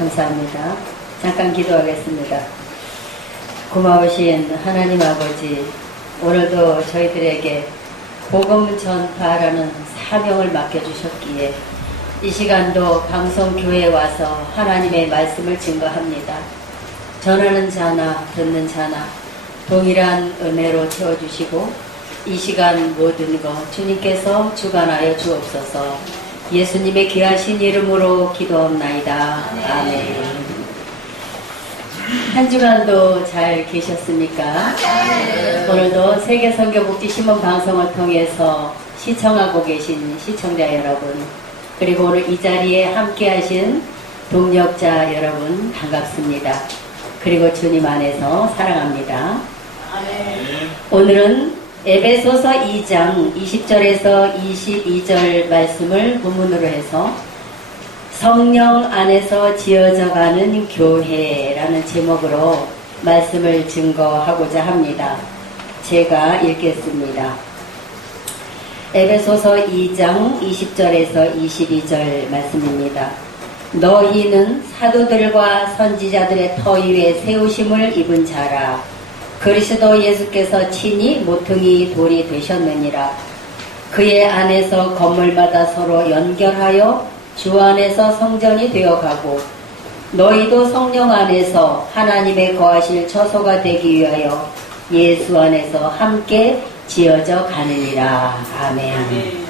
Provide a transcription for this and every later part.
감사합니다. 잠깐 기도하겠습니다. 고마우신 하나님 아버지, 오늘도 저희들에게 복음 전파라는 사명을 맡겨주셨기에 이 시간도 방송교회에 와서 하나님의 말씀을 증거합니다. 전하는 자나 듣는 자나 동일한 은혜로 채워주시고 이 시간 모든 것 주님께서 주관하여 주옵소서 예수님의 귀하신 이름으로 기도합나이다. 아멘. 한 주간도 잘 계셨습니까? 오늘도 세계 선교 복지 신문 방송을 통해서 시청하고 계신 시청자 여러분, 그리고 오늘 이 자리에 함께 하신 동력자 여러분 반갑습니다. 그리고 주님 안에서 사랑합니다. 오늘은 에베소서 2장 20절에서 22절 말씀을 본문으로 해서 성령 안에서 지어져 가는 교회라는 제목으로 말씀을 증거하고자 합니다. 제가 읽겠습니다. 에베소서 2장 20절에서 22절 말씀입니다. 너희는 사도들과 선지자들의 터 위에 세우심을 입은 자라. 그리스도 예수께서 친히 모퉁이 돌이 되셨느니라. 그의 안에서 건물마다 서로 연결하여 주 안에서 성전이 되어가고 너희도 성령 안에서 하나님의 거하실 처소가 되기 위하여 예수 안에서 함께 지어져 가느니라. 아멘.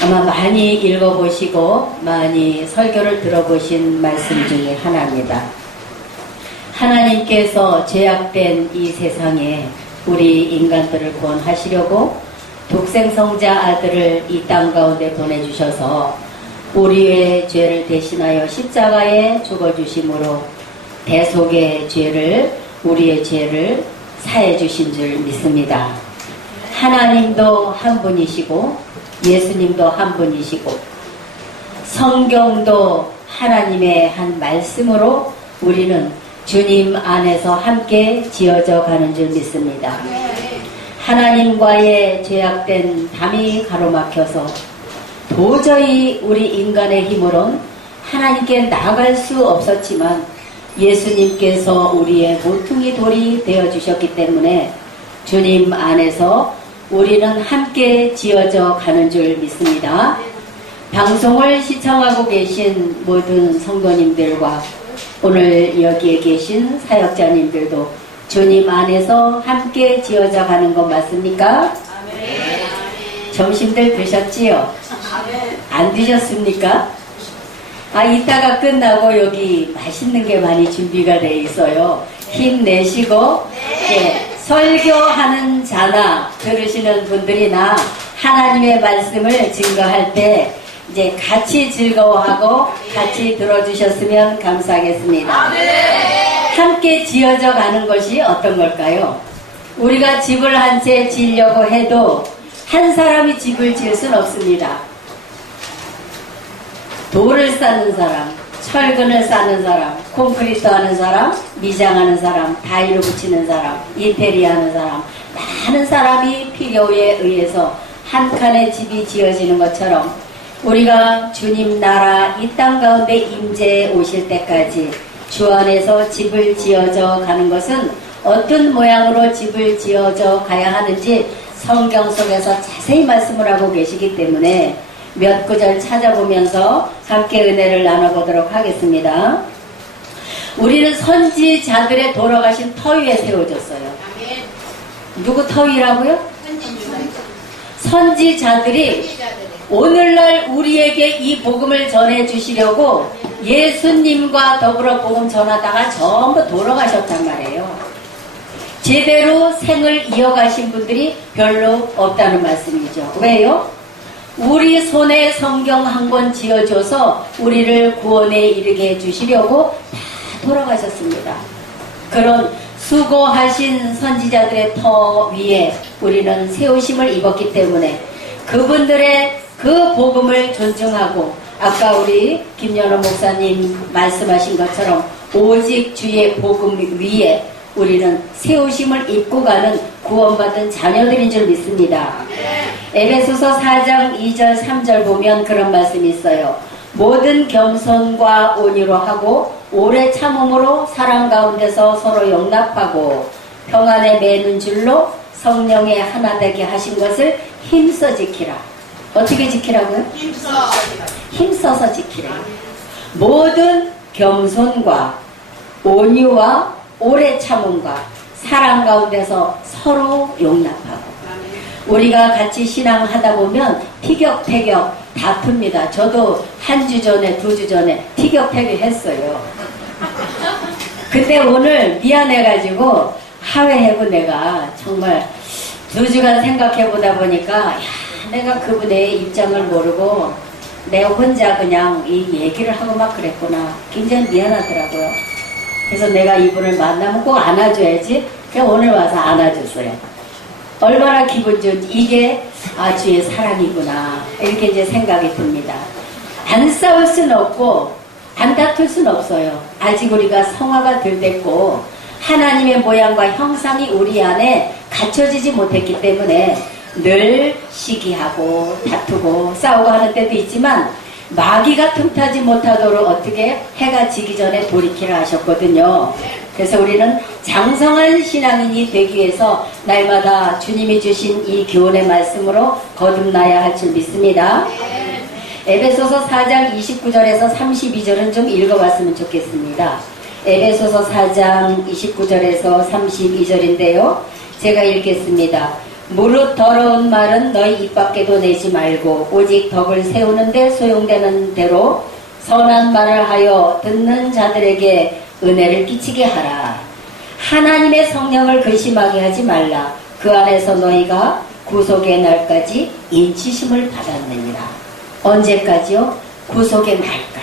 아마 많이 읽어보시고 많이 설교를 들어보신 말씀 중에 하나입니다. 하나님께서 죄악된 이 세상에 우리 인간들을 구원하시려고 독생성자 아들을 이 땅 가운데 보내주셔서 우리의 죄를 대신하여 십자가에 죽어주심으로 대속의 죄를 우리의 죄를 사해 주신 줄 믿습니다. 하나님도 한 분이시고 예수님도 한 분이시고 성경도 하나님의 한 말씀으로 우리는 주님 안에서 함께 지어져 가는 줄 믿습니다. 하나님과의 죄악된 담이 가로막혀서 도저히 우리 인간의 힘으론 하나님께 나아갈 수 없었지만 예수님께서 우리의 모퉁이 돌이 되어 주셨기 때문에 주님 안에서 우리는 함께 지어져 가는 줄 믿습니다. 방송을 시청하고 계신 모든 성도님들과 오늘 여기에 계신 사역자님들도 주님 안에서 함께 지어져 가는 것 맞습니까? 점심들 드셨지요? 안 드셨습니까? 아, 이따가 끝나고 여기 맛있는 게 많이 준비가 돼 있어요. 힘내시고, 예, 설교하는 자나 들으시는 분들이나 하나님의 말씀을 증거할 때 이제 같이 즐거워하고 같이 들어주셨으면 감사하겠습니다. 함께 지어져 가는 것이 어떤 걸까요? 우리가 집을 한 채 지으려고 해도 한 사람이 집을 지을 수는 없습니다. 돌을 쌓는 사람, 철근을 쌓는 사람, 콘크리트 하는 사람, 미장하는 사람, 다이로 붙이는 사람, 인테리어 하는 사람, 많은 사람이 필요에 의해서 한 칸의 집이 지어지는 것처럼 우리가 주님 나라 이 땅 가운데 임재해 오실 때까지 주 안에서 집을 지어져 가는 것은 어떤 모양으로 집을 지어져 가야 하는지 성경 속에서 자세히 말씀을 하고 계시기 때문에 몇 구절 찾아보면서 함께 은혜를 나눠보도록 하겠습니다. 우리는 선지자들의 돌아가신 터 위에 세워졌어요. 누구 터 위라고요? 선지자들이 오늘날 우리에게 이 복음을 전해 주시려고 예수님과 더불어 복음 전하다가 전부 돌아가셨단 말이에요. 제대로 생을 이어가신 분들이 별로 없다는 말씀이죠. 왜요? 우리 손에 성경 한 권 지어줘서 우리를 구원에 이르게 해주시려고 다 돌아가셨습니다. 그런 수고하신 선지자들의 터 위에 우리는 세우심을 입었기 때문에 그분들의 그 복음을 존중하고 아까 우리 김연호 목사님 말씀하신 것처럼 오직 주의 복음 위에 우리는 세우심을 입고 가는 구원받은 자녀들인 줄 믿습니다. 에베소서 4장 2절 3절 보면 그런 말씀이 있어요. 모든 겸손과 온유로 하고 오래 참음으로 사람 가운데서 서로 용납하고 평안에 매는 줄로 성령의 하나 되게 하신 것을 힘써 지키라. 어떻게 지키라고요? 힘써 힘써서 지키라. 모든 겸손과 온유와 오래 참음과 사랑 가운데서 서로 용납하고 우리가 같이 신앙하다 보면 티격태격 다툽니다. 저도 한 주 전에 두 주 전에 티격태격 했어요. 근데 오늘 미안해가지고 하회해고 내가 정말 두 주간 생각해보다 보니까 야, 내가 그분의 입장을 모르고 내가 혼자 그냥 이 얘기를 하고 막 그랬구나. 굉장히 미안하더라고요. 그래서 내가 이분을 만나면 꼭 안아줘야지. 그냥 오늘 와서 안아줬어요. 얼마나 기분 좋은지 이게 아 주의 사랑이구나 이렇게 이제 생각이 듭니다. 안 싸울 수는 없고 안 다툴 수는 없어요. 아직 우리가 성화가 덜 됐고 하나님의 모양과 형상이 우리 안에 갖춰지지 못했기 때문에 늘 시기하고 다투고 싸우고 하는 때도 있지만 마귀가 틈타지 못하도록 어떻게 해가 지기 전에 돌이키라 하셨거든요. 그래서 우리는 장성한 신앙인이 되기 위해서 날마다 주님이 주신 이 교훈의 말씀으로 거듭나야 할 줄 믿습니다. 에베소서 4장 29절에서 32절은 좀 읽어봤으면 좋겠습니다. 에베소서 4장 29절에서 32절인데요. 제가 읽겠습니다. 무릇 더러운 말은 너희 입 밖에도 내지 말고 오직 덕을 세우는데 소용되는 대로 선한 말을 하여 듣는 자들에게 은혜를 끼치게 하라. 하나님의 성령을 근심하게 하지 말라. 그 안에서 너희가 구속의 날까지 인치심을 받았느니라. 언제까지요? 구속의 날까지.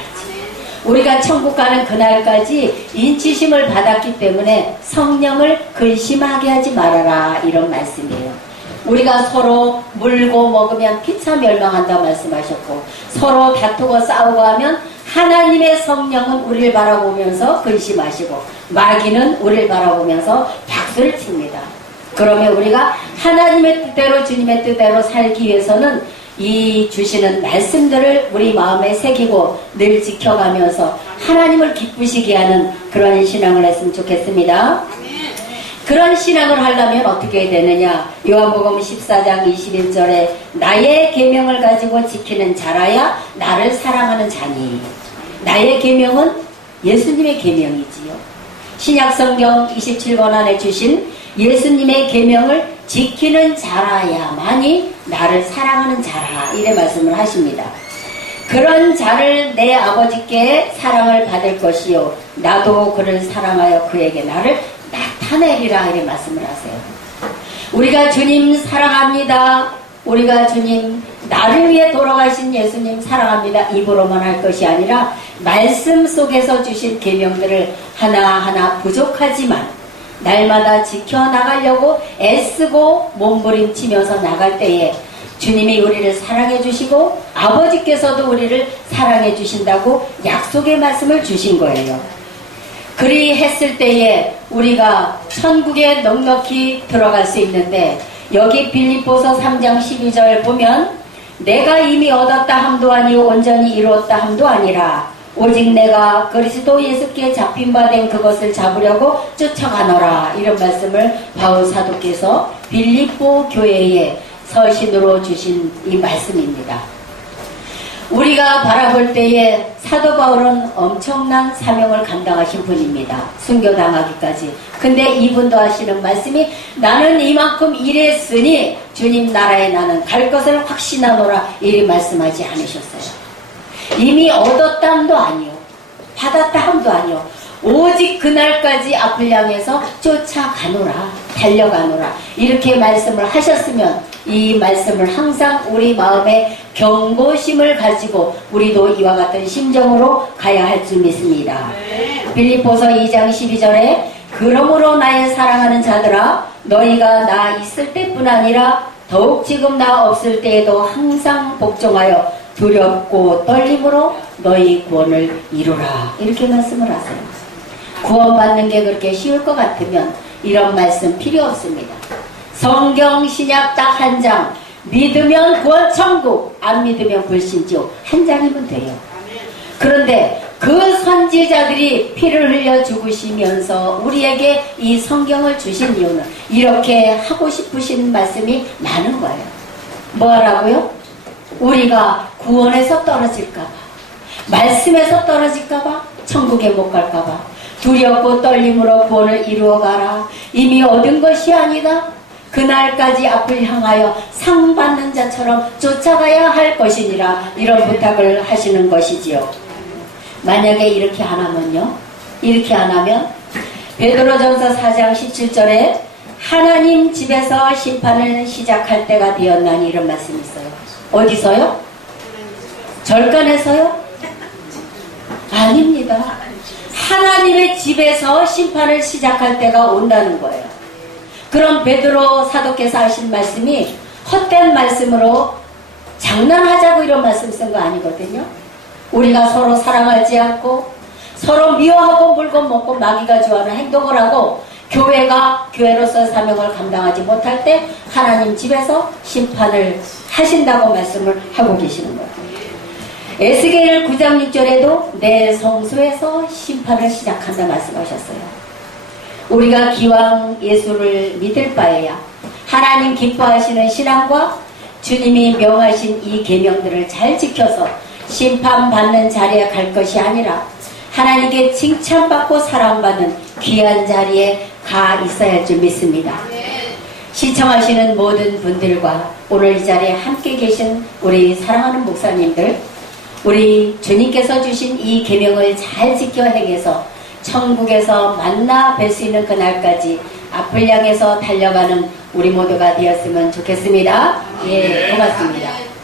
우리가 천국 가는 그날까지 인치심을 받았기 때문에 성령을 근심하게 하지 말아라. 이런 말씀이에요. 우리가 서로 물고 먹으면 피차 멸망한다 말씀하셨고 서로 다투고 싸우고 하면 하나님의 성령은 우리를 바라보면서 근심하시고 마귀는 우리를 바라보면서 박수를 칩니다. 그러면 우리가 하나님의 뜻대로 주님의 뜻대로 살기 위해서는 이 주시는 말씀들을 우리 마음에 새기고 늘 지켜가면서 하나님을 기쁘시게 하는 그런 신앙을 했으면 좋겠습니다. 그런 신앙을 하려면 어떻게 되느냐? 요한복음 14장 21절에 나의 계명을 가지고 지키는 자라야 나를 사랑하는 자니. 나의 계명은 예수님의 계명이지요. 신약 성경 27권 안에 주신 예수님의 계명을 지키는 자라야만이 나를 사랑하는 자라 이래 말씀을 하십니다. 그런 자를 내 아버지께 사랑을 받을 것이요 나도 그를 사랑하여 그에게 나를 나타내리라 이렇게 말씀을 하세요. 우리가 주님 사랑합니다. 우리가 주님 나를 위해 돌아가신 예수님 사랑합니다. 입으로만 할 것이 아니라 말씀 속에서 주신 계명들을 하나하나 부족하지만 날마다 지켜나가려고 애쓰고 몸부림치면서 나갈 때에 주님이 우리를 사랑해 주시고 아버지께서도 우리를 사랑해 주신다고 약속의 말씀을 주신 거예요. 그리 했을 때에 우리가 천국에 넉넉히 들어갈 수 있는데 여기 빌립보서 3장 12절 보면 내가 이미 얻었다 함도 아니요 온전히 이루었다 함도 아니라 오직 내가 그리스도 예수께 잡힌 바 된 그것을 잡으려고 쫓아가노라 이런 말씀을 바울 사도께서 빌립보 교회에 서신으로 주신 이 말씀입니다. 우리가 바라볼 때에 사도 바울은 엄청난 사명을 감당하신 분입니다. 순교당하기까지. 근데 이분도 하시는 말씀이 나는 이만큼 일했으니 주님 나라에 나는 갈 것을 확신하노라 이리 말씀하지 않으셨어요. 이미 얻었담도 아니요. 받았다함도 아니요. 오직 그날까지 앞을 향해서 쫓아가노라. 달려가노라. 이렇게 말씀을 하셨으면 이 말씀을 항상 우리 마음에 경고심을 가지고 우리도 이와 같은 심정으로 가야 할 줄 믿습니다. 빌립보서 2장 12절에 그러므로 나의 사랑하는 자들아 너희가 나 있을 때뿐 아니라 더욱 지금 나 없을 때에도 항상 복종하여 두렵고 떨림으로 너희 구원을 이루라 이렇게 말씀을 하세요. 구원받는 게 그렇게 쉬울 것 같으면 이런 말씀 필요 없습니다. 성경 신약 딱 한 장. 믿으면 구원 천국, 안 믿으면 불신지옥. 한 장이면 돼요. 그런데 그 선지자들이 피를 흘려 죽으시면서 우리에게 이 성경을 주신 이유는 이렇게 하고 싶으신 말씀이 많은 거예요. 뭐라고요? 우리가 구원에서 떨어질까봐, 말씀에서 떨어질까봐, 천국에 못 갈까봐, 두렵고 떨림으로 구원을 이루어가라. 이미 얻은 것이 아니다. 그날까지 앞을 향하여 상 받는 자처럼 쫓아가야 할 것이니라. 이런 부탁을 하시는 것이지요. 만약에 이렇게 안 하면요. 이렇게 안 하면 베드로전서 4장 17절에 하나님 집에서 심판을 시작할 때가 되었나니 이런 말씀이 있어요. 어디서요? 절간에서요? 아닙니다. 하나님의 집에서 심판을 시작할 때가 온다는 거예요. 그럼 베드로 사도께서 하신 말씀이 헛된 말씀으로 장난하자고 이런 말씀 쓴 거 아니거든요. 우리가 서로 사랑하지 않고 서로 미워하고 물건 먹고 마귀가 좋아하는 행동을 하고 교회가 교회로서 사명을 감당하지 못할 때 하나님 집에서 심판을 하신다고 말씀을 하고 계시는 거예요. 에스겔 9장 6절에도 내 성소에서 심판을 시작한다 말씀하셨어요. 우리가 기왕 예수를 믿을 바에야 하나님 기뻐하시는 신앙과 주님이 명하신 이 계명들을 잘 지켜서 심판받는 자리에 갈 것이 아니라 하나님께 칭찬받고 사랑받는 귀한 자리에 가 있어야 할 줄 믿습니다. 시청하시는 모든 분들과 오늘 이 자리에 함께 계신 우리 사랑하는 목사님들 우리 주님께서 주신 이 계명을 잘 지켜 행해서 천국에서 만나 뵐 수 있는 그날까지 앞을 향해서 달려가는 우리 모두가 되었으면 좋겠습니다. 예, 고맙습니다.